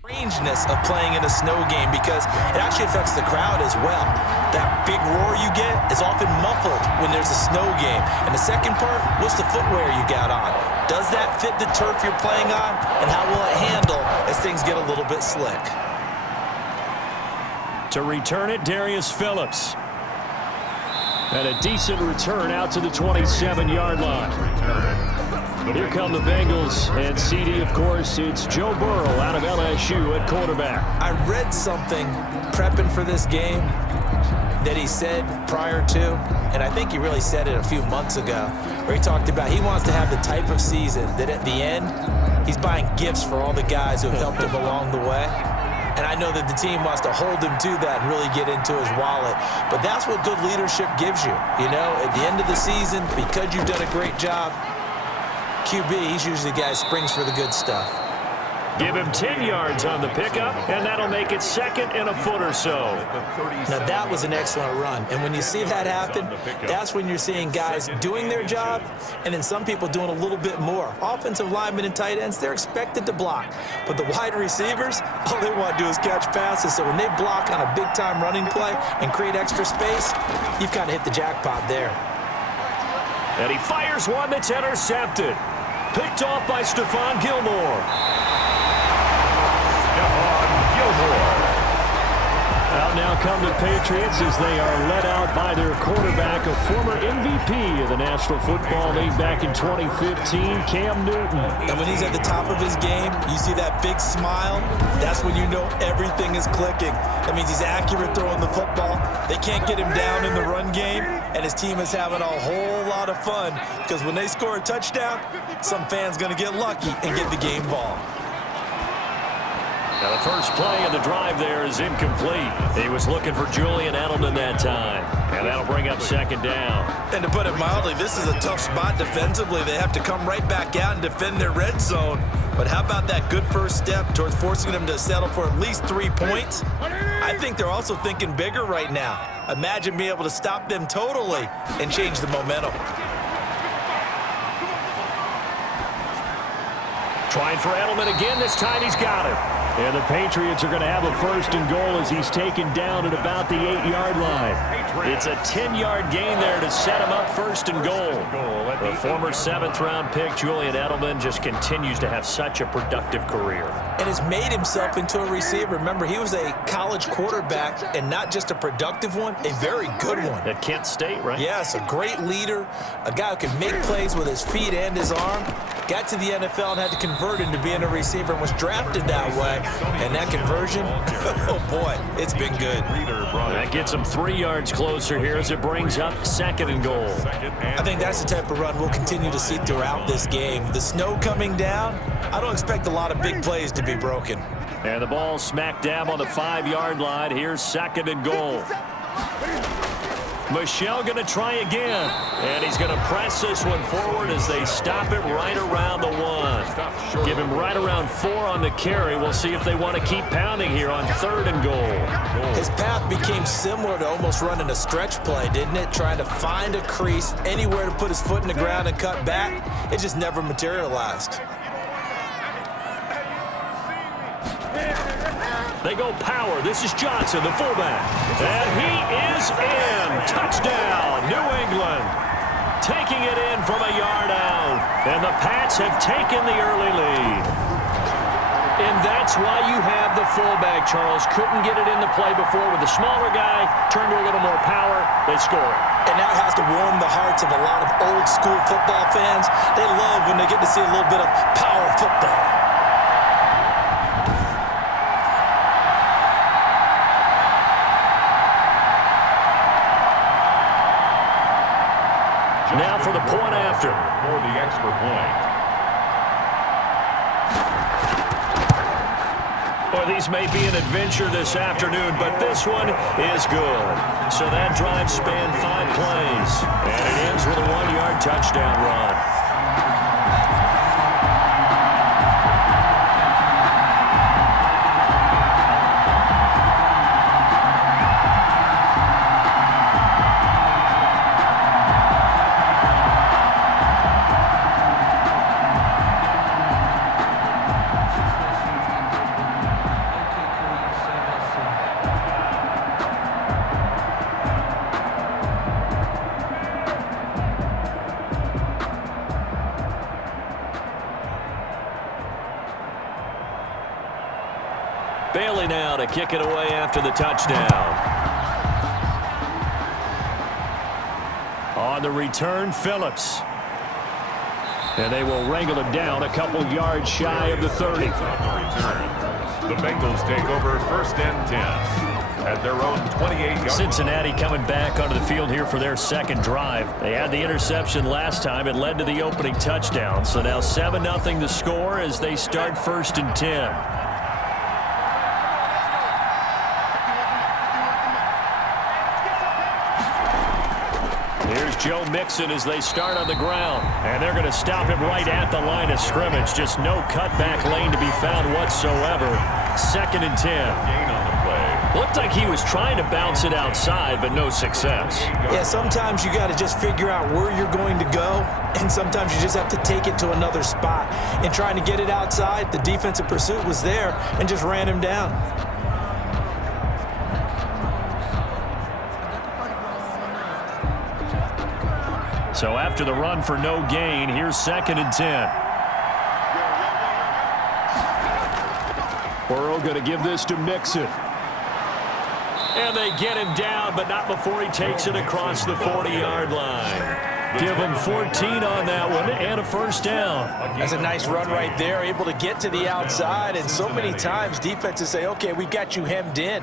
Strangeness of playing in a snow game because it actually affects the crowd as well. That big roar you get is often muffled when there's a snow game. And the second part, what's the footwear you got on? Does that fit the turf you're playing on? And how will it handle as things get a little bit slick? To return it, Darius Phillips. And a decent return out to the 27-yard line. Here come the Bengals, and CD, of course, it's Joe Burrow out of LSU at quarterback. I read something prepping for this game that he said prior to, and I think he really said it a few months ago, where he talked about he wants to have the type of season that at the end, he's buying gifts for all the guys who have helped him along the way. And I know that the team wants to hold him to that and really get into his wallet. But that's what good leadership gives you. You know, at the end of the season, because you've done a great job, QB, he's usually the guy who springs for the good stuff. Give him 10 yards on the pickup, and that'll make it second and a foot or so. Now, that was an excellent run. And when you see that happen, that's when you're seeing guys doing their job and then some people doing a little bit more. Offensive linemen and tight ends, they're expected to block. But the wide receivers, all they want to do is catch passes. So when they block on a big-time running play and create extra space, you've kind of hit the jackpot there. And he fires one that's intercepted. Picked off by Stephon Gilmore. Out now come the Patriots as they are led out by their quarterback, a former MVP of the National Football League back in 2015, Cam Newton. And when he's at the top of his game, you see that big smile, that's when you know everything is clicking. That means he's accurate throwing the football. They can't get him down in the run game, and his team is having a whole lot of fun because when they score a touchdown, some fan's going to get lucky and get the game ball. Now the first play of the drive there is incomplete. He was looking for Julian Edelman that time. And that'll bring up second down. And to put it mildly, this is a tough spot defensively. They have to come right back out and defend their red zone. But how about that good first step towards forcing them to settle for at least 3 points? I think they're also thinking bigger right now. Imagine being able to stop them totally and change the momentum. Trying for Edelman again. This time he's got it. And the Patriots are going to have a first and goal as he's taken down at about the 8-yard line. It's a 10-yard gain there to set him up first and goal. The former 7th-round pick, Julian Edelman, just continues to have such a productive career. And has made himself into a receiver. Remember, he was a college quarterback, and not just a productive one, a very good one. At Kent State, right? Yes, a great leader, a guy who can make plays with his feet and his arm. Got to the NFL and had to convert into being a receiver and was drafted that way. And that conversion, oh boy, it's been good. That gets him 3 yards closer here as it brings up second and goal. I think that's the type of run we'll continue to see throughout this game. The snow coming down, I don't expect a lot of big plays to be broken. And the ball smack dab on the 5-yard line. Here's second and goal. Michel going to try again. And he's going to press this one forward as they stop it right around the 1. Give him right around 4 on the carry. We'll see if they want to keep pounding here on third and goal. His path became similar to almost running a stretch play, didn't it? Trying to find a crease, anywhere to put his foot in the ground and cut back. It just never materialized. They go power. This is Johnson, the fullback. And he is in. Touchdown, New England. Taking it in from a yard out. And the Pats have taken the early lead. And that's why you have the fullback, Charles. Couldn't get it in the play before with the smaller guy. Turned to a little more power. They score it. And that has to warm the hearts of a lot of old school football fans. They love when they get to see a little bit of power football. Now for the point after. For the extra point. Well, these may be an adventure this afternoon, but this one is good. So that drive spanned 5 plays. And it ends with a 1-yard touchdown run. kick it away after the touchdown. On the return, Phillips. And they will wrangle it down a couple yards shy of the 30. The Bengals take over 1st and 10 at their own 28-yard. Cincinnati coming back onto the field here for their second drive. They had the interception last time. It led to the opening touchdown. So now 7-0 the score as they start 1st and 10. Here's Joe Mixon as they start on the ground. And they're going to stop him right at the line of scrimmage. Just no cutback lane to be found whatsoever. 2nd and 10. Gain on the play. Looked like he was trying to bounce it outside, but no success. Yeah, sometimes you got to just figure out where you're going to go, and sometimes you just have to take it to another spot. And trying to get it outside, the defensive pursuit was there and just ran him down. So after the run for no gain, here's 2nd and 10. Burrow going to give this to Mixon. And they get him down, but not before he takes it across the 40-yard line. Give him 14 on that one and a 1st down. That's a nice run right there, able to get to the outside. And so many times defenses say, okay, we got you hemmed in.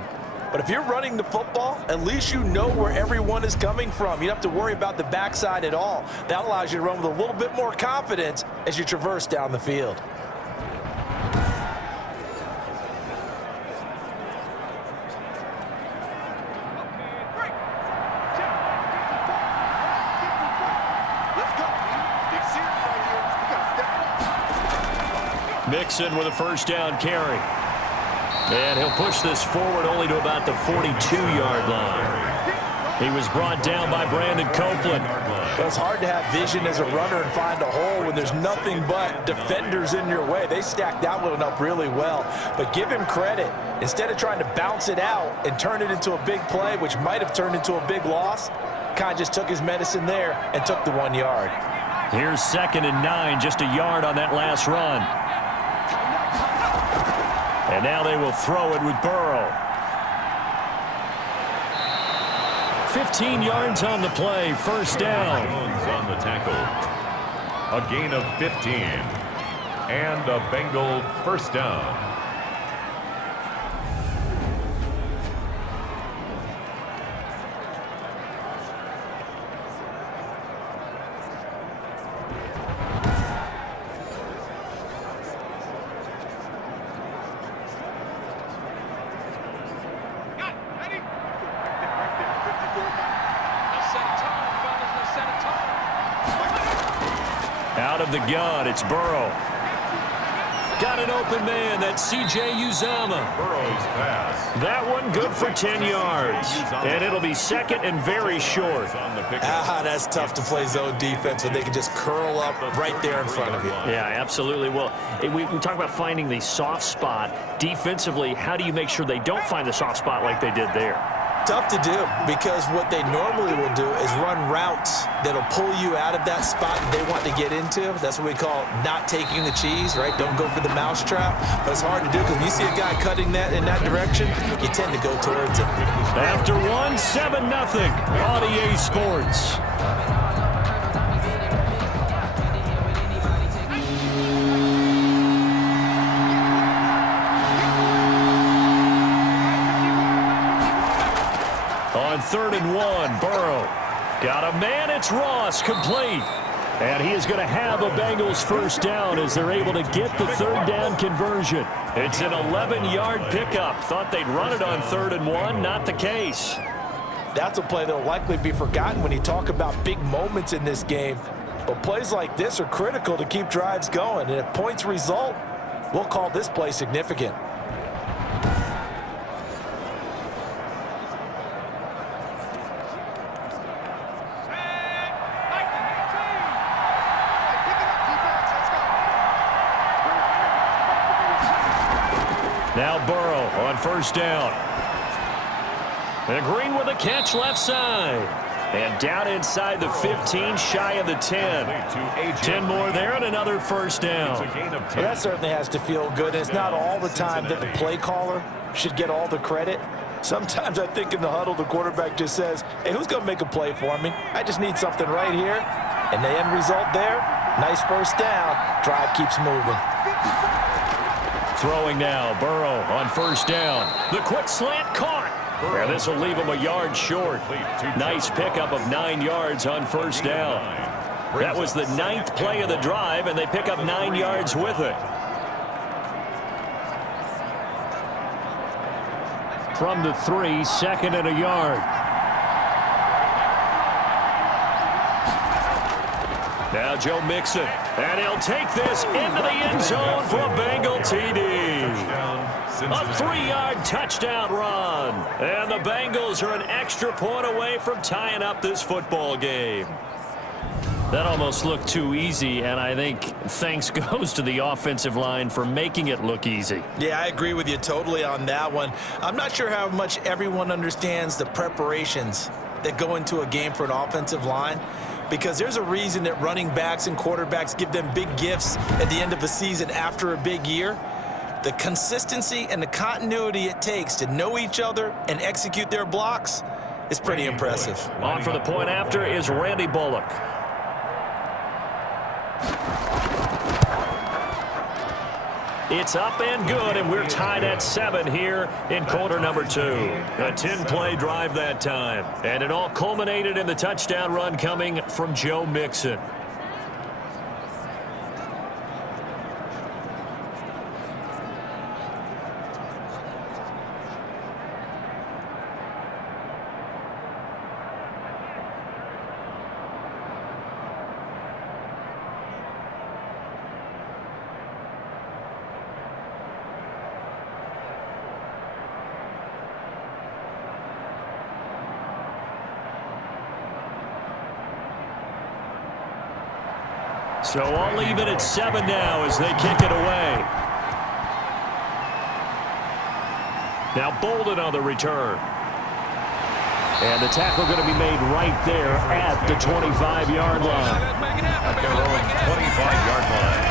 But if you're running the football, at least you know where everyone is coming from. You don't have to worry about the backside at all. That allows you to run with a little bit more confidence as you traverse down the field. Mixon with a 1st down carry. And he'll push this forward only to about the 42-yard line. He was brought down by Brandon Copeland. Well, it's hard to have vision as a runner and find a hole when there's nothing but defenders in your way. They stacked that one up really well. But give him credit. Instead of trying to bounce it out and turn it into a big play, which might have turned into a big loss, kind of just took his medicine there and took the 1 yard. Here's 2nd and 9, just a yard on that last run. And now they will throw it with Burrow. 15 yards on the play, 1st down. On the tackle. A gain of 15. And a Bengal 1st down. Out of the gun, it's Burrow. Got an open man, that's C.J. Uzama. Burrow's pass. That one good for 10 yards. And it'll be 2nd and very short. That's tough to play zone defense when they can just curl up right there in front of you. Yeah, absolutely. Well, we talk about finding the soft spot. Defensively, how do you make sure they don't find the soft spot like they did there? Tough to do, because what they normally will do is run routes that'll pull you out of that spot they want to get into. That's what we call not taking the cheese, right? Don't go for the mousetrap. But it's hard to do because when you see a guy cutting that in that direction, you tend to go towards it. After 7-0 on EA Sports. On 3rd and 1, Burrow. Got a man, it's Ross, complete. And he is going to have a Bengals 1st down as they're able to get the 3rd down conversion. It's an 11-yard pickup. Thought they'd run it on 3rd and 1, not the case. That's a play that'll likely be forgotten when you talk about big moments in this game. But plays like this are critical to keep drives going. And if points result, we'll call this play significant. Now Burrow on 1st down. And Green with a catch left side. And down inside the 15, shy of the 10. 10 more there and another first down. Well, that certainly has to feel good. It's not all the time that the play caller should get all the credit. Sometimes I think in the huddle, the quarterback just says, hey, who's going to make a play for me? I just need something right here. And the end result there, nice first down. Drive keeps moving. Throwing now, Burrow on first down. The quick slant caught. And this will leave him a yard short. Nice pickup of 9 yards on first down. That was the 9th play of the drive, and they pick up 9 yards with it. From the 3, 2nd and a yard. Now Joe Mixon, and he'll take this into the end zone for a Bengal TD. A 3-yard touchdown run. And the Bengals are an extra point away from tying up this football game. That almost looked too easy, and I think thanks goes to the offensive line for making it look easy. Yeah, I agree with you totally on that one. I'm not sure how much everyone understands the preparations that go into a game for an offensive line, because there's a reason that running backs and quarterbacks give them big gifts at the end of a season after a big year. The consistency and the continuity it takes to know each other and execute their blocks is pretty impressive. On for the point after is Randy Bullock. It's up and good, and we're tied at 7 here in quarter number 2. A 10-play drive that time. And it all culminated in the touchdown run coming from Joe Mixon. So I'll leave it at 7 now as they kick it away. Now Bolden on the return. And the tackle going to be made right there at the 25-yard line. At their own 25-yard line.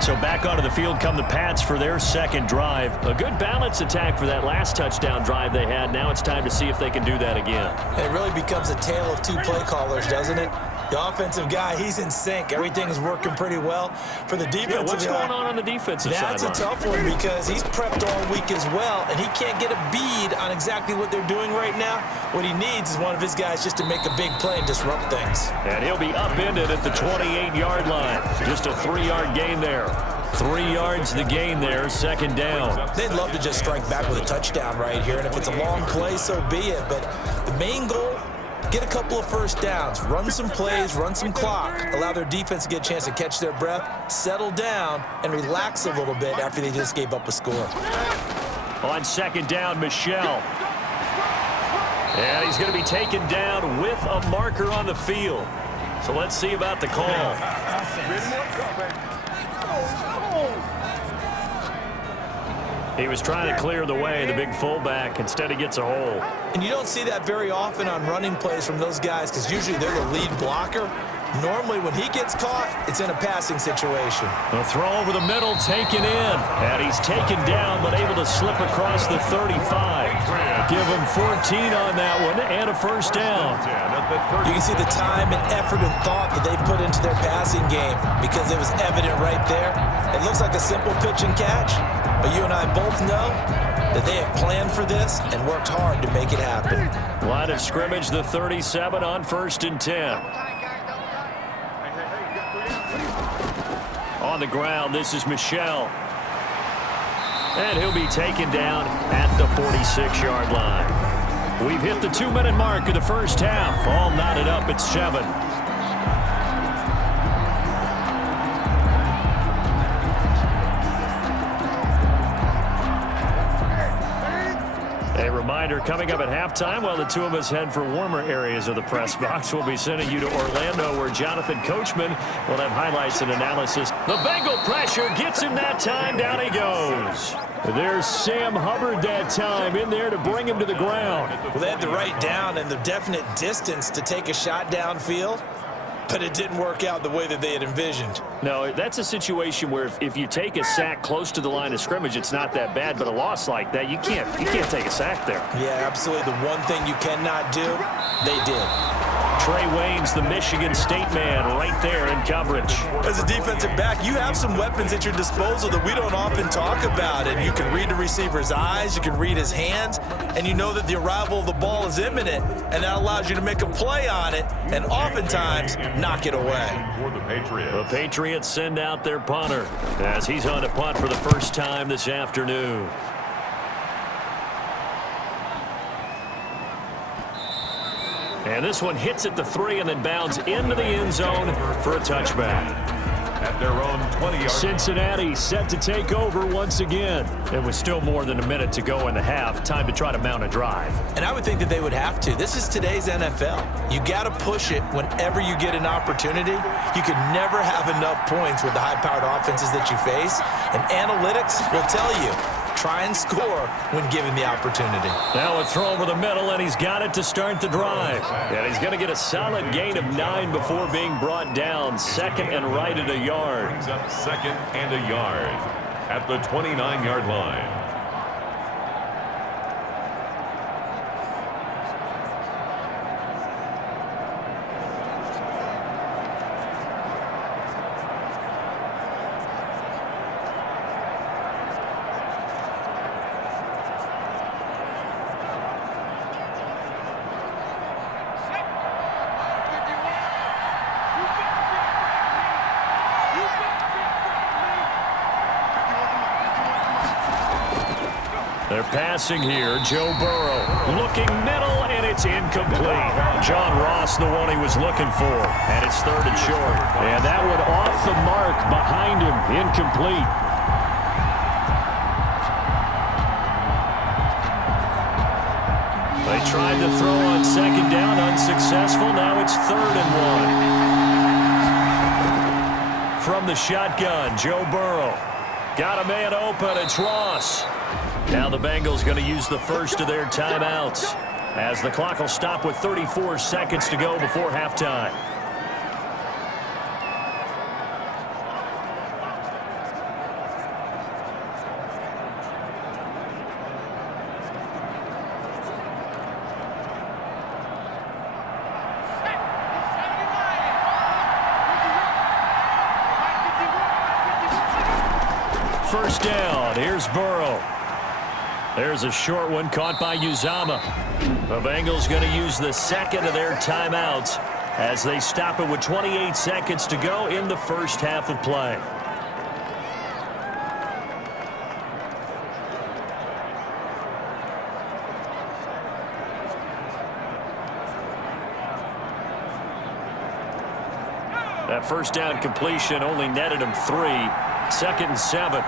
So back onto the field come the Pats for their second drive. A good balance attack for that last touchdown drive they had. Now it's time to see if they can do that again. It really becomes a tale of 2 play callers, doesn't it? The offensive guy, he's in sync. Everything's working pretty well. For the defensive what's going on the defensive side? That's a tough one because he's prepped all week as well, and he can't get a bead on exactly what they're doing right now. What he needs is one of his guys just to make a big play and disrupt things. And he'll be upended at the 28-yard line. Just a 3-yard gain there. 3 yards the gain there, second down. They'd love to just strike back with a touchdown right here, and if it's a long play, so be it. But the main goal, get a couple of first downs, run some plays, run some clock, allow their defense to get a chance to catch their breath, settle down, and relax a little bit after they just gave up a score. On second down, Michel. And he's going to be taken down with a marker on the field. So let's see about the call. He was trying to clear the way, the big fullback. Instead, he gets a hole. And you don't see that very often on running plays from those guys because usually they're the lead blocker. Normally, when he gets caught, it's in a passing situation. A throw over the middle, taken in. And he's taken down, but able to slip across the 35. Give him 14 on that one and a first down. You can see the time and effort and thought that they put into their passing game because it was evident right there. It looks like a simple pitch and catch, but you and I both know that they have planned for this and worked hard to make it happen. Line of scrimmage, the 37 on 1st and 10. On the ground, this is Michel. And he'll be taken down at the 46-yard line. We've hit the 2-minute mark of the first half. All knotted up at 7. A reminder, coming up at halftime, while the two of us head for warmer areas of the press box, we'll be sending you to Orlando, where Jonathan Coachman will have highlights and analysis. The Bengal pressure gets him that time. Down he goes. There's Sam Hubbard that time in there to bring him to the ground. Well, they had the right down and the definite distance to take a shot downfield, but it didn't work out the way that they had envisioned. No, that's a situation where if you take a sack close to the line of scrimmage, it's not that bad, but a loss like that, you can't take a sack there. Yeah, absolutely. The one thing you cannot do, they did. Trey Waynes, the Michigan State man, right there in coverage. As a defensive back, you have some weapons at your disposal that we don't often talk about. And you can read the receiver's eyes, you can read his hands, and you know that the arrival of the ball is imminent, and that allows you to make a play on it and oftentimes knock it away. The Patriots send out their punter as he's on to punt for the first time this afternoon. And this one hits at the 3 and then bounds into the end zone for a touchback. At their own 20-yard. Cincinnati set to take over once again. It was still more than a minute to go in the half. Time to try to mount a drive. And I would think that they would have to. This is today's NFL. You got to push it whenever you get an opportunity. You could never have enough points with the high-powered offenses that you face. And analytics will tell you, try and score when given the opportunity. Now a throw over the middle, and he's got it to start the drive. And he's going to get a solid gain of 9 before being brought down. Second and right at a yard. Brings up second and a yard at the 29-yard line. They're passing here. Joe Burrow looking middle, and it's incomplete. John Ross, the one he was looking for, and it's third and short. And that one off the mark behind him, incomplete. They tried to throw on second down, unsuccessful. Now it's 3rd and 1. From the shotgun, Joe Burrow. Got a man open, it's Ross. Now the Bengals going to use the first of their timeouts as the clock will stop with 34 seconds to go before halftime. First down, here's Burrow. There's a short one caught by Uzama. The Bengals going to use the second of their timeouts as they stop it with 28 seconds to go in the first half of play. That first down completion only netted him 3. 2nd and 7.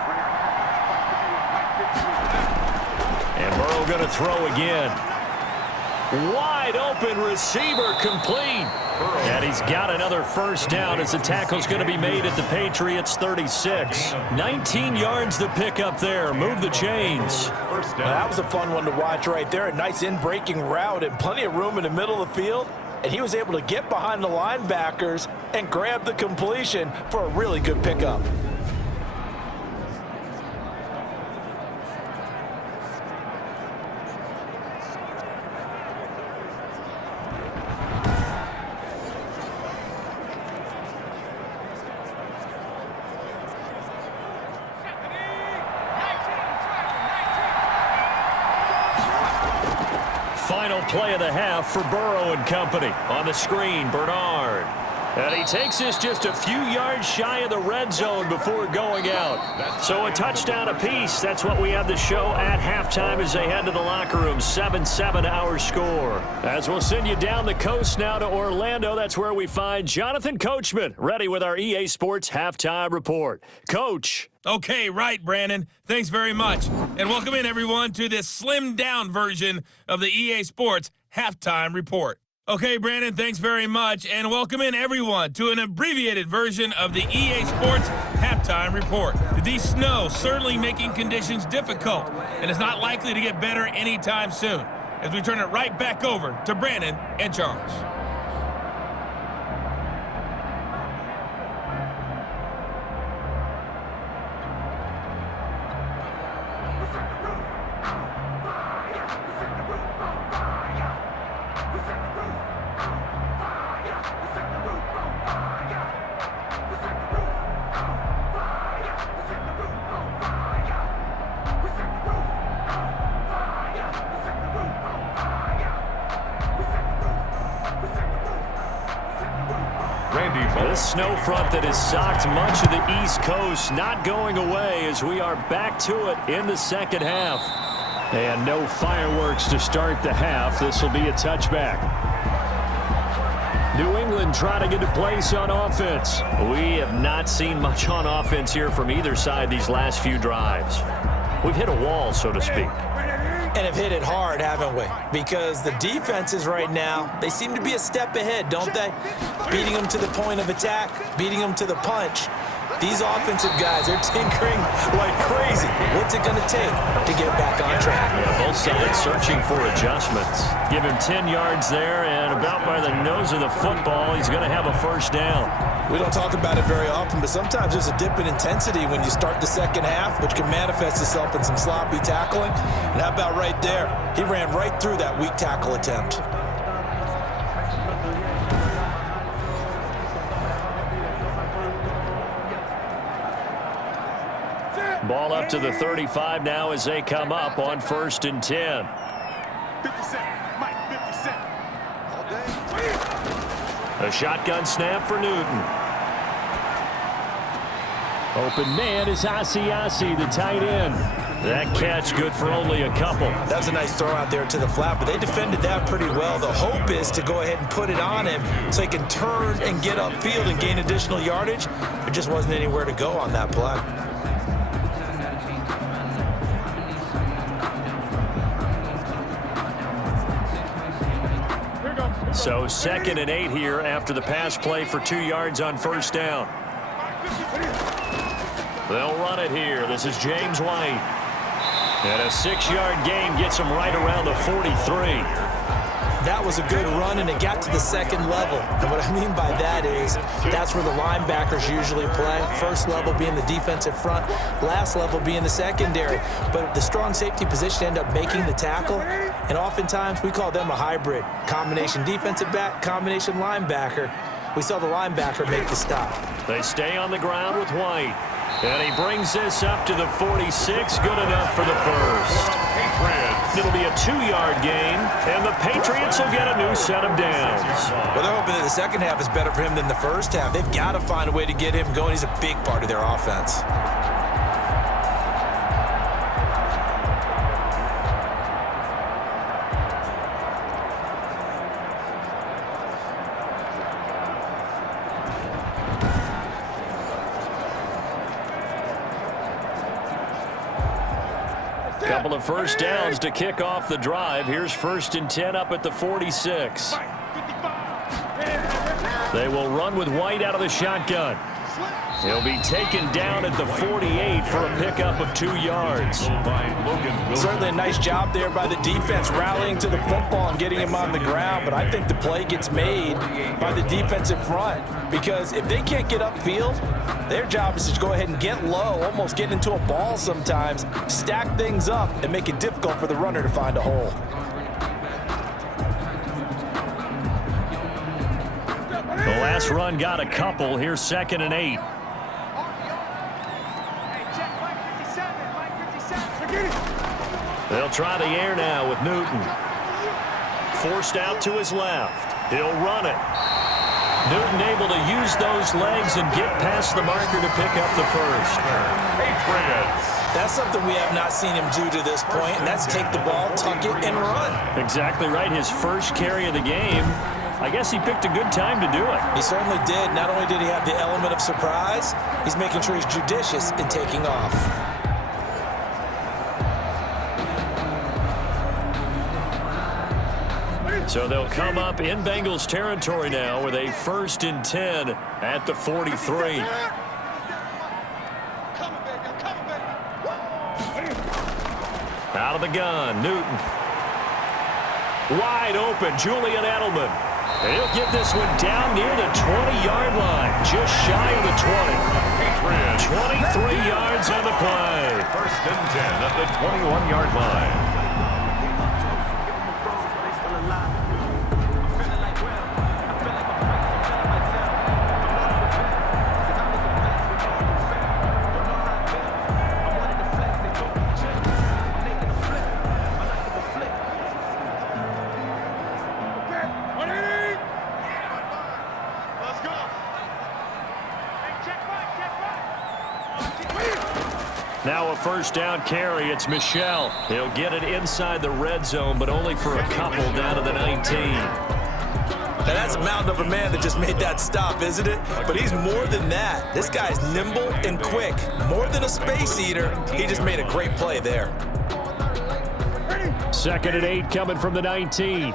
And Burrow going to throw again. Wide open receiver complete. And he's got another first down as the tackle's going to be made at the Patriots 36. 19 yards to pick up there. Move the chains. Well, that was a fun one to watch right there. A nice in-breaking route and plenty of room in the middle of the field. And he was able to get behind the linebackers and grab the completion for a really good pickup. Final play of the half for Burrow and company. On the screen, Bernard. And he takes this just a few yards shy of the red zone before going out. So a touchdown apiece. That's what we have to show at halftime as they head to the locker room. 7-7 our score. As we'll send you down the coast now to Orlando, that's where we find Jonathan Coachman, ready with our EA Sports halftime report. Coach. Okay, right, Brandon. Thanks very much. And welcome in, everyone, to this slimmed-down version of the EA Sports halftime report. Okay, Brandon, thanks very much, and welcome in, everyone, to an abbreviated version of the EA Sports halftime report. The snow certainly making conditions difficult, and it's not likely to get better anytime soon, as we turn it right back over to Brandon and Charles. This snow front that has socked much of the East Coast not going away as we are back to it in the second half. And no fireworks to start the half. This will be a touchback. New England trying to get a place on offense. We have not seen much on offense here from either side these last few drives. We've hit a wall, so to speak. And have hit it hard, haven't we? Because the defenses right now, they seem to be a step ahead, don't they? Beating them to the point of attack, beating them to the punch. These offensive guys are tinkering like crazy. What's it going to take to get back on track? Yeah, both sides searching for adjustments. Give him 10 yards there, and about by the nose of the football, he's going to have a first down. We don't talk about it very often, but sometimes there's a dip in intensity when you start the second half, which can manifest itself in some sloppy tackling. And how about right there? He ran right through that weak tackle attempt. Ball up to the 35 now as they come up on 1st and 10. 50 Cent, Mike, 50 Cent. All day. A shotgun snap for Newton. Open man is Asiasi, the tight end. That catch good for only a couple. That was a nice throw out there to the flat, but they defended that pretty well. The hope is to go ahead and put it on him so he can turn and get upfield and gain additional yardage. There just wasn't anywhere to go on that play. So 2nd and 8 here after the pass play for 2 yards on first down. They'll run it here. This is James White. And a 6-yard gain gets him right around the 43. That was a good run, and it got to the second level. And what I mean by that is that's where the linebackers usually play. First level being the defensive front, last level being the secondary. But the strong safety position ended up making the tackle, and oftentimes we call them a hybrid. Combination defensive back, combination linebacker. We saw the linebacker make the stop. They stay on the ground with White. And he brings this up to the 46. Good enough for the first. It'll be a 2-yard gain, and the Patriots will get a new set of downs. Well, they're hoping that the second half is better for him than the first half. They've got to find a way to get him going. He's a big part of their offense. Couple of first downs to kick off the drive. Here's 1st and 10 up at the 46. They will run with White out of the shotgun. He'll be taken down at the 48 for a pickup of 2 yards. Certainly a nice job there by the defense rallying to the football and getting him on the ground, but I think the play gets made by the defensive front because if they can't get upfield, their job is to go ahead and get low, almost get into a ball sometimes, stack things up, and make it difficult for the runner to find a hole. The last run got a couple. Here's 2nd and 8. They'll try the air now with Newton. Forced out to his left. He'll run it. Newton able to use those legs and get past the marker to pick up the first. Patriots. That's something we have not seen him do to this point, and that's take the ball, tuck it, and run. Exactly right. His first carry of the game. I guess he picked a good time to do it. He certainly did. Not only did he have the element of surprise, he's making sure he's judicious in taking off. So they'll come up in Bengals territory now with a 1st and 10 at the 43. Out of the gun, Newton. Wide open, Julian Edelman. And he'll get this one down near the 20-yard line, just shy of the 20. 23 yards on the play. 1st and 10 at the 21-yard line. Now a 1st down carry. It's Michel. He'll get it inside the red zone, but only for a couple down to the 19. Now that's a mountain of a man that just made that stop, isn't it? But he's more than that. This guy's nimble and quick. More than a space eater, he just made a great play there. 2nd and 8 coming from the 19.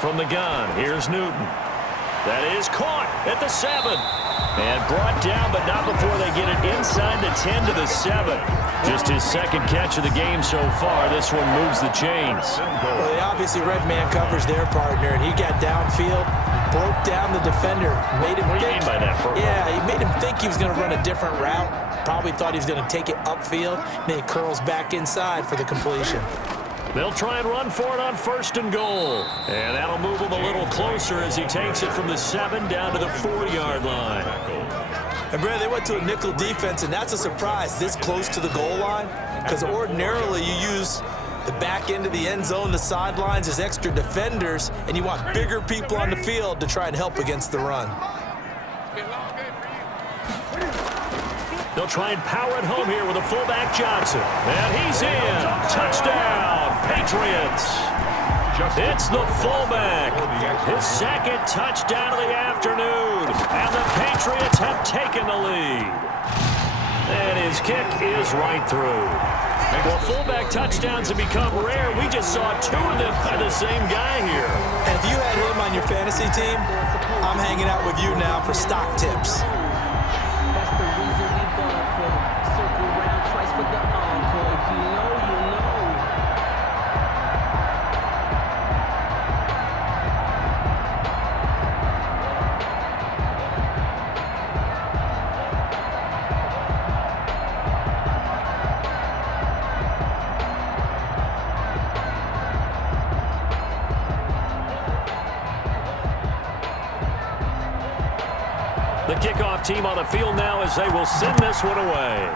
From the gun, here's Newton. That is caught at the 7. And brought down, but not before they get it inside the 10 to the 7. Just his 2nd catch of the game so far. This one moves the chains. Well, they obviously read man coverage their partner, and he got downfield, broke down the defender, made him think. By that, yeah, he made him think he was going to run a different route. Probably thought he was going to take it upfield. Then he curls back inside for the completion. They'll try and run for it on 1st and goal. And that'll move him a little closer as he takes it from the 7 down to the 4-yard line. And, Brad, they went to a nickel defense, and that's a surprise this close to the goal line, because ordinarily you use the back end of the end zone, the sidelines as extra defenders, and you want bigger people on the field to try and help against the run. They'll try and power it home here with a fullback Johnson. And he's in. Touchdown, Patriots. It's the fullback. His 2nd touchdown of the afternoon. And the Patriots have taken the lead. And his kick is right through. Well, fullback touchdowns have become rare. We just saw 2 of them by the same guy here. And if you had him on your fantasy team, I'm hanging out with you now for stock tips. The kickoff team on the field now as they will send this one away.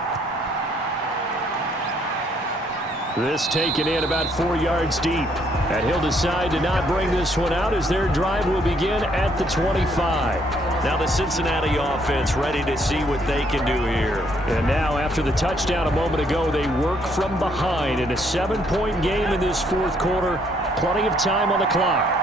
This taken in about 4 yards deep. And he'll decide to not bring this one out as their drive will begin at the 25. Now the Cincinnati offense ready to see what they can do here. And now after the touchdown a moment ago, they work from behind in a 7-point game in this 4th quarter. Plenty of time on the clock.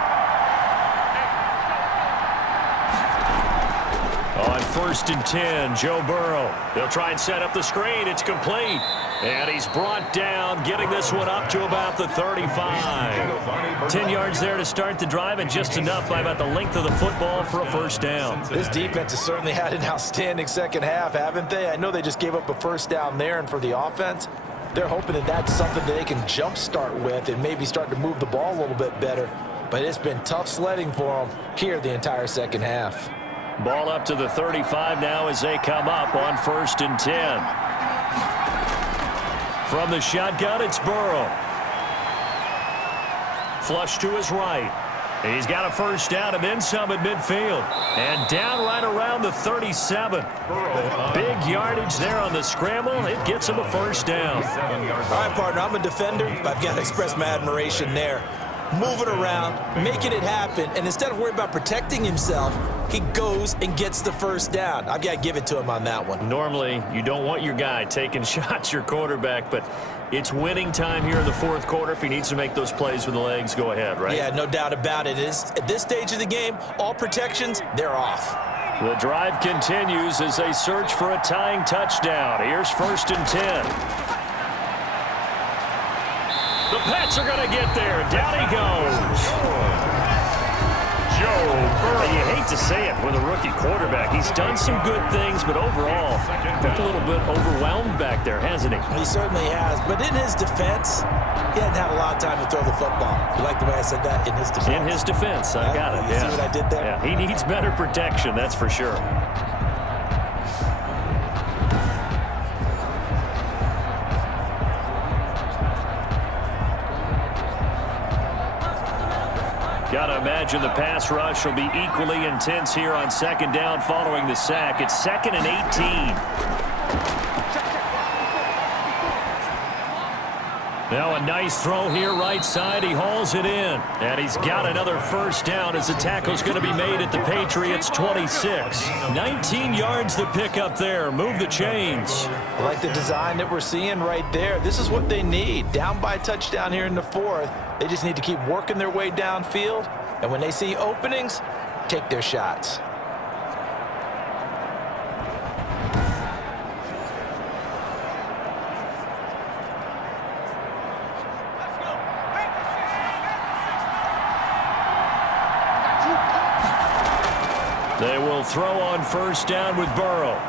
On 1st and 10, Joe Burrow. They'll try and set up the screen. It's complete. And he's brought down, getting this one up to about the 35. 10 yards there to start the drive, and just enough by about the length of the football for a 1st down. This defense has certainly had an outstanding 2nd half, haven't they? I know they just gave up a 1st down there, and for the offense, they're hoping that that's something that they can jumpstart with and maybe start to move the ball a little bit better. But it's been tough sledding for them here the entire 2nd half. Ball up to the 35 now as they come up on 1st and 10. From the shotgun, it's Burrow. Flush to his right. He's got a first down and then some at midfield. And down right around the 37. Big yardage there on the scramble. It gets him a first down. All right, partner, I'm a defender, but I've got to express my admiration there. Moving around, making it happen, and instead of worrying about protecting himself, he goes and gets the first down. I've got to give it to him on that one. Normally, you don't want your guy taking shots, your quarterback, but it's winning time here in the fourth quarter. If he needs to make those plays with the legs, go ahead, right? Yeah, no doubt about it. At this stage of the game, all protections, they're off. The drive continues as they search for a tying touchdown. Here's 1st and 10. The Pats are going to get there. Down he goes. Joe Burrow. You hate to say it with a rookie quarterback. He's done some good things, but overall, looked a little bit overwhelmed back there, hasn't he? He certainly has. But in his defense, he hadn't had a lot of time to throw the football. You like the way I said that? In his defense. In his defense. I got it. You see what I did there? Yeah, he needs better protection, that's for sure. Got to imagine the pass rush will be equally intense here on 2nd down following the sack. It's 2nd and 18. Now a nice throw here right side. He hauls it in. And he's got another first down as the tackle's going to be made at the Patriots 26. 19 yards to pick up there. Move the chains. I like the design that we're seeing right there. This is what they need. Down by a touchdown here in the 4th. They just need to keep working their way downfield. And when they see openings, take their shots. They will throw on 1st down with Burrow.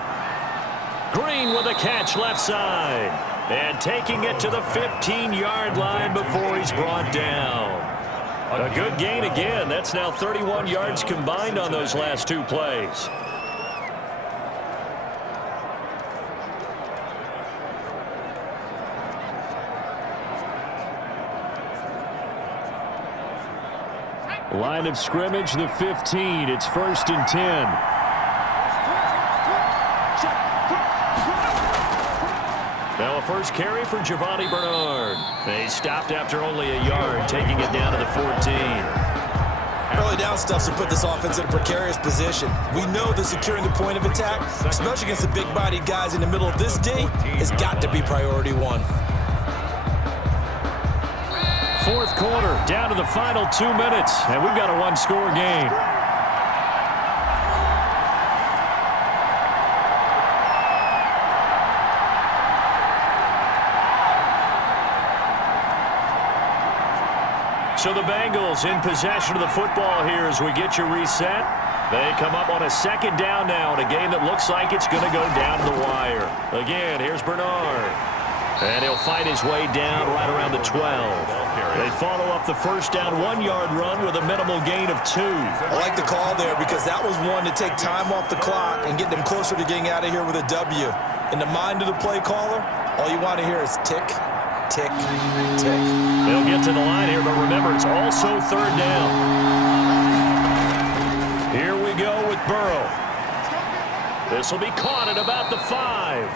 Green with a catch left side. And taking it to the 15-yard line before he's brought down. A good gain again. That's now 31 yards combined on those last 2 plays. Line of scrimmage, the 15. It's 1st and 10. Now a first carry for Giovanni Bernard. They stopped after only a yard, taking it down to the 14. Early down stuff to put this offense in a precarious position. We know that securing the point of attack, especially against the big-bodied guys in the middle of this D, has got to be priority 1. 4th quarter, down to the final 2 minutes, and we've got a 1-score game. So the Bengals in possession of the football here as we get you reset. They come up on a 2nd down now in a game that looks like it's going to go down to the wire. Again, here's Bernard. And he'll fight his way down right around the 12. They follow up the first down 1-yard run with a minimal gain of 2. I like the call there because that was one to take time off the clock and get them closer to getting out of here with a W. In the mind of the play caller, all you want to hear is tick, tick, tick. They'll get to the line here, but remember, it's also 3rd down. Here we go with Burrow. This will be caught at about the 5.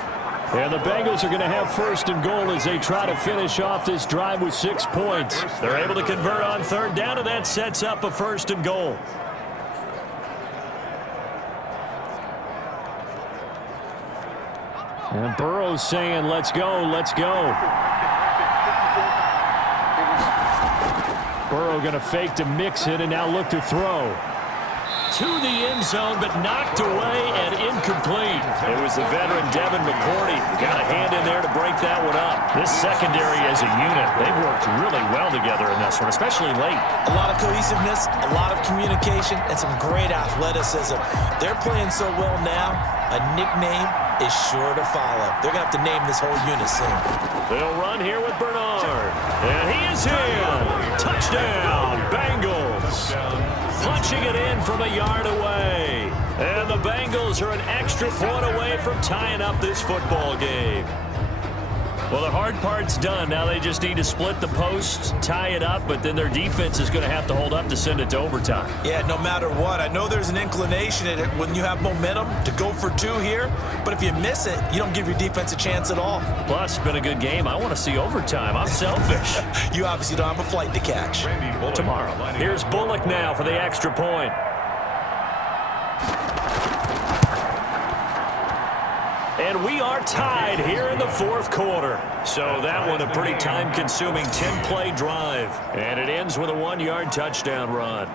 And the Bengals are going to have 1st and goal as they try to finish off this drive with 6 points. They're able to convert on 3rd down, and that sets up a 1st and goal. And Burrow's saying, let's go, let's go. Burrow going to fake to mix it and now look to throw. To the end zone, but knocked away and incomplete. It was the veteran Devin McCourty who got a hand in there to break that one up. This secondary as a unit, they've worked really well together in this one, especially late. A lot of cohesiveness, a lot of communication, and some great athleticism. They're playing so well now, a nickname is sure to follow. They're going to have to name this whole unit soon. They'll run here with Bernard. And he is in. Touchdown, Bengals. Punching it in from a yard away. And the Bengals are an extra point away from tying up this football game. Well, the hard part's done. Now they just need to split the post, tie it up, but then their defense is going to have to hold up to send it to overtime. Yeah, no matter what. I know there's an inclination in it when you have momentum to go for two here, but if you miss it, you don't give your defense a chance at all. Plus, it's been a good game. I want to see overtime. I'm selfish. You obviously don't have a flight to catch. Tomorrow. Here's Bullock now for the extra point. And we are tied here in the fourth quarter. So that one a pretty time-consuming 10-play drive. And it ends with a 1-yard touchdown run.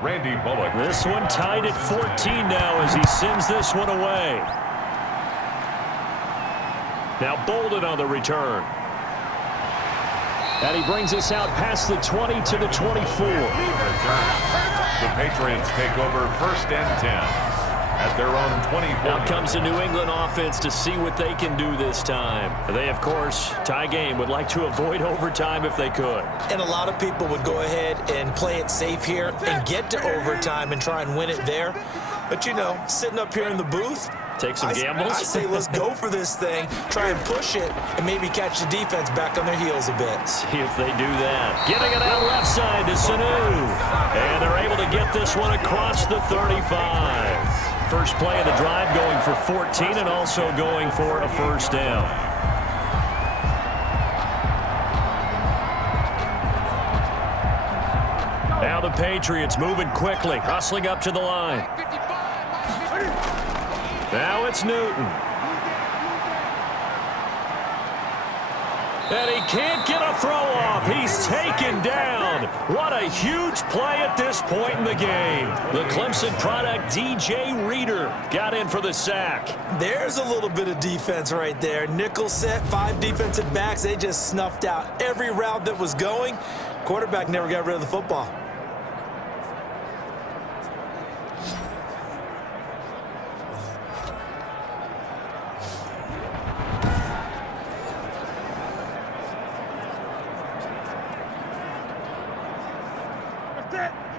Randy Bullock. This one tied at 14 now as he sends this one away. Now Bolden on the return. And he brings us out past the 20 to the 24. The Patriots take over 1st and 10 at their own 24. Out comes the New England offense to see what they can do this time. They, of course, tie game, would like to avoid overtime if they could. And a lot of people would go ahead and play it safe here and get to overtime and try and win it there. But, you know, sitting up here in the booth, take some gambles. I say let's go for this thing, try and push it, and maybe catch the defense back on their heels a bit. See if they do that. Getting it out left side to Sanu. And they're able to get this one across the 35. First play of the drive going for 14 and also going for a first down. Now the Patriots moving quickly, hustling up to the line. Now it's Newton. And he can't get a throw off. He's taken down. What a huge play at this point in the game. The Clemson product, DJ Reader, got in for the sack. There's a little bit of defense right there. Nickel set, 5 defensive backs. They just snuffed out every route that was going. Quarterback never got rid of the football.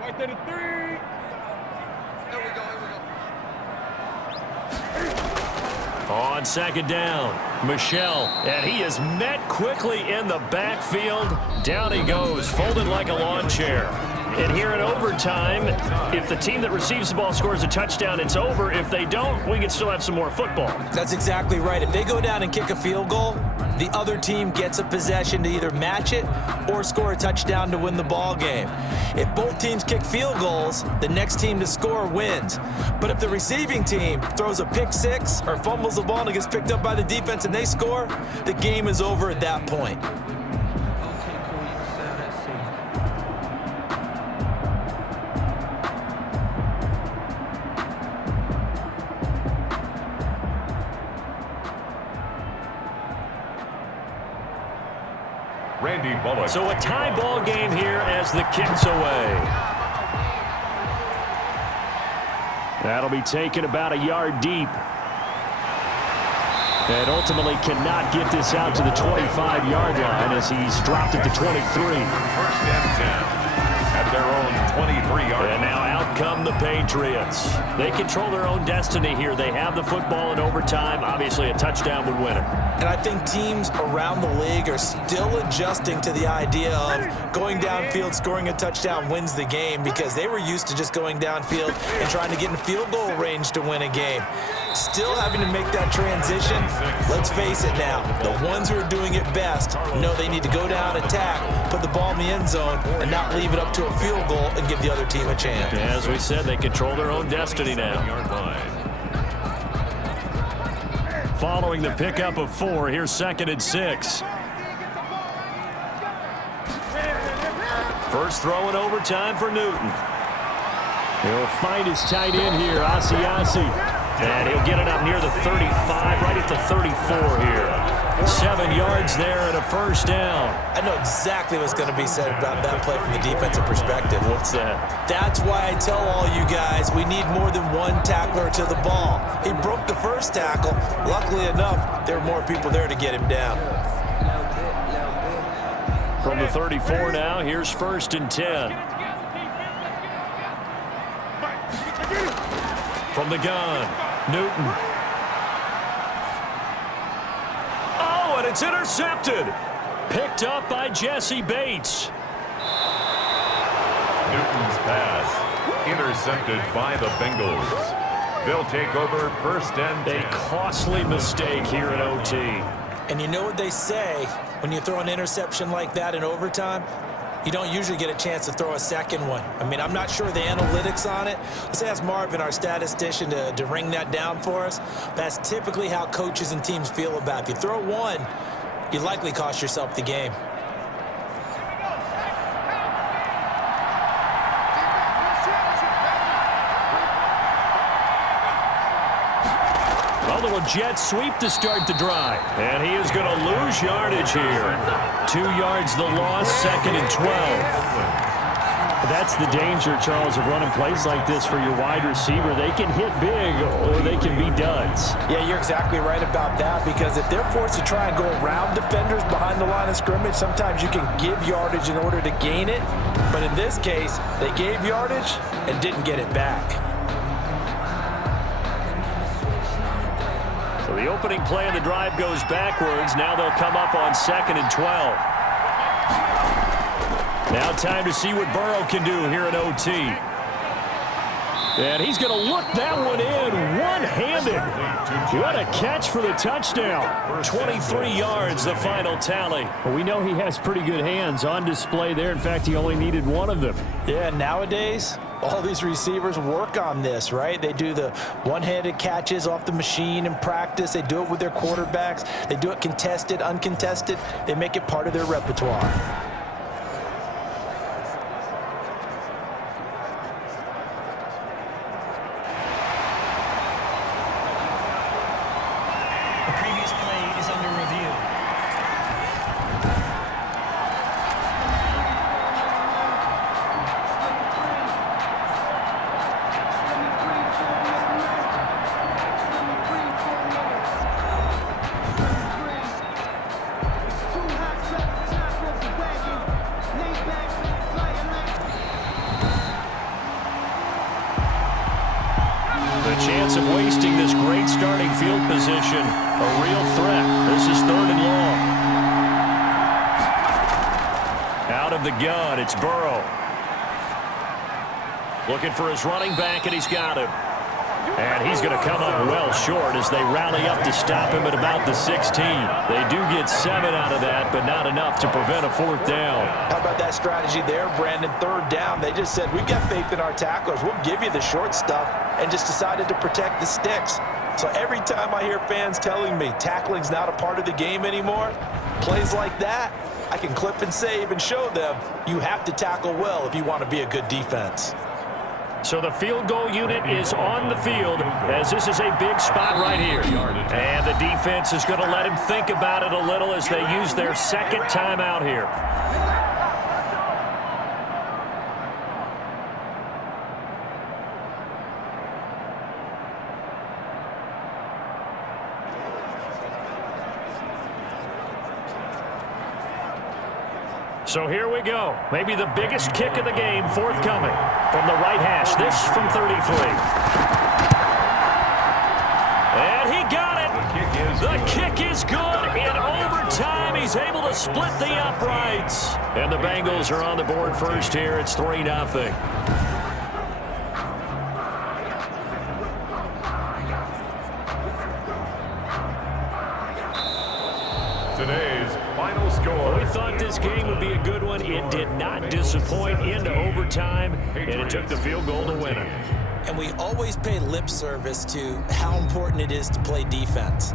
Right there to 3. Here we go. On second down, Michelle, and he is met quickly in the backfield. Down he goes, folded like a lawn chair. And here in overtime, if the team that receives the ball scores a touchdown, it's over. If they don't, we can still have some more football. That's exactly right. If they go down and kick a field goal, the other team gets a possession to either match it or score a touchdown to win the ball game. If both teams kick field goals, the next team to score wins. But if the receiving team throws a pick six or fumbles the ball and it gets picked up by the defense and they score, the game is over at that point. Randy Bullock. So a tie ball game here as the kick's away. That'll be taken about a yard deep. And ultimately cannot get this out to the 25-yard line as he's dropped at the 23. 1st and 10 at their own 23-yard line. And now out come the Patriots. They control their own destiny here. They have the football in overtime. Obviously, a touchdown would win it. And I think teams around the league are still adjusting to the idea of going downfield, scoring a touchdown wins the game, because they were used to just going downfield and trying to get in field goal range to win a game. Still having to make that transition. Let's face it now, the ones who are doing it best know they need to go down, attack, put the ball in the end zone, and not leave it up to a field goal and give the other team a chance. As we said, they control their own destiny now. Following the pickup of 4, here's 2nd and 6. First throw in overtime for Newton. He'll find his tight end here, Asiasi. And he'll get it up near the 35, right at the 34 here. 7 yards there and a first down. I know exactly what's going to be said about that play from the defensive perspective. What's that? That's why I tell all you guys we need more than one tackler to the ball. He broke the first tackle. Luckily enough, there were more people there to get him down. From the 34 now, here's 1st and 10. From the gun, Newton. Oh, and it's intercepted. Picked up by Jesse Bates. Newton's pass intercepted by the Bengals. They'll take over 1st and 10. A costly mistake here in OT. And you know what they say, when you throw an interception like that in overtime, you don't usually get a chance to throw a second one. I mean, I'm not sure the analytics on it. Let's ask Marvin, our statistician, to ring that down for us. That's typically how coaches and teams feel about it. If you throw one, you likely cost yourself the game. A little jet sweep to start the drive. And he is going to lose yardage here. 2 yards the loss, 2nd and 12. That's the danger, Charles, of running plays like this for your wide receiver. They can hit big or they can be duds. Yeah, you're exactly right about that, because if they're forced to try and go around defenders behind the line of scrimmage, sometimes you can give yardage in order to gain it. But in this case, they gave yardage and didn't get it back. So the opening play of the drive goes backwards. Now they'll come up on 2nd and 12. Now time to see what Burrow can do here in OT. And he's going to look that one in one-handed. What a catch for the touchdown. 23 yards, the final tally. Well, we know he has pretty good hands on display there. In fact, he only needed one of them. Yeah, nowadays, all these receivers work on this, right? They do the one-handed catches off the machine in practice. They do it with their quarterbacks. They do it contested, uncontested. They make it part of their repertoire. Chance of wasting this great starting field position. A real threat. This is 3rd and long. Out of the gun, it's Burrow. Looking for his running back, and he's got him. And he's going to come up well short as they rally up to stop him at about the 16. They do get 7 out of that, but not enough to prevent a 4th down. How about that strategy there, Brandon? 3rd down. They just said, we've got faith in our tacklers. We'll give you the short stuff, and just decided to protect the sticks. So every time I hear fans telling me tackling's not a part of the game anymore, plays like that, I can clip and save and show them you have to tackle well if you want to be a good defense. So the field goal unit is on the field as this is a big spot right here. And the defense is going to let him think about it a little as they use their 2nd timeout here. So here we go. Maybe the biggest kick of the game forthcoming from the right hash. This from 33. And he got it. The kick is good. In overtime, he's able to split the uprights. And the Bengals are on the board first here. It's 3-0. Today's final score. We thought this game would be a good one. It did not disappoint into overtime, and it took the field goal to win it. And we always pay lip service to how important it is to play defense.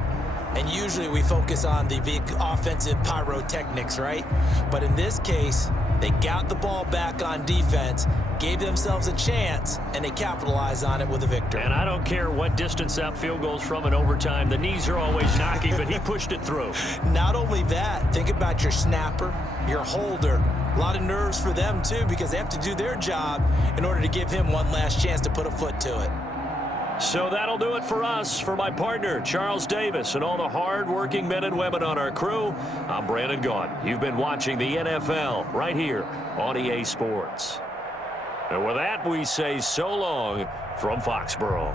And usually we focus on the big offensive pyrotechnics, right? But in this case, They got the ball back on defense, gave themselves a chance, and they capitalized on it with a victory. And I don't care what distance that field goes from in overtime. The knees are always knocking, but he pushed it through. Not only that, think about your snapper, your holder. A lot of nerves for them, too, because they have to do their job in order to give him one last chance to put a foot to it. So that'll do it for us. For my partner, Charles Davis, and all the hard-working men and women on our crew, I'm Brandon Gaudin. You've been watching the NFL right here on EA Sports. And with that, we say so long from Foxborough.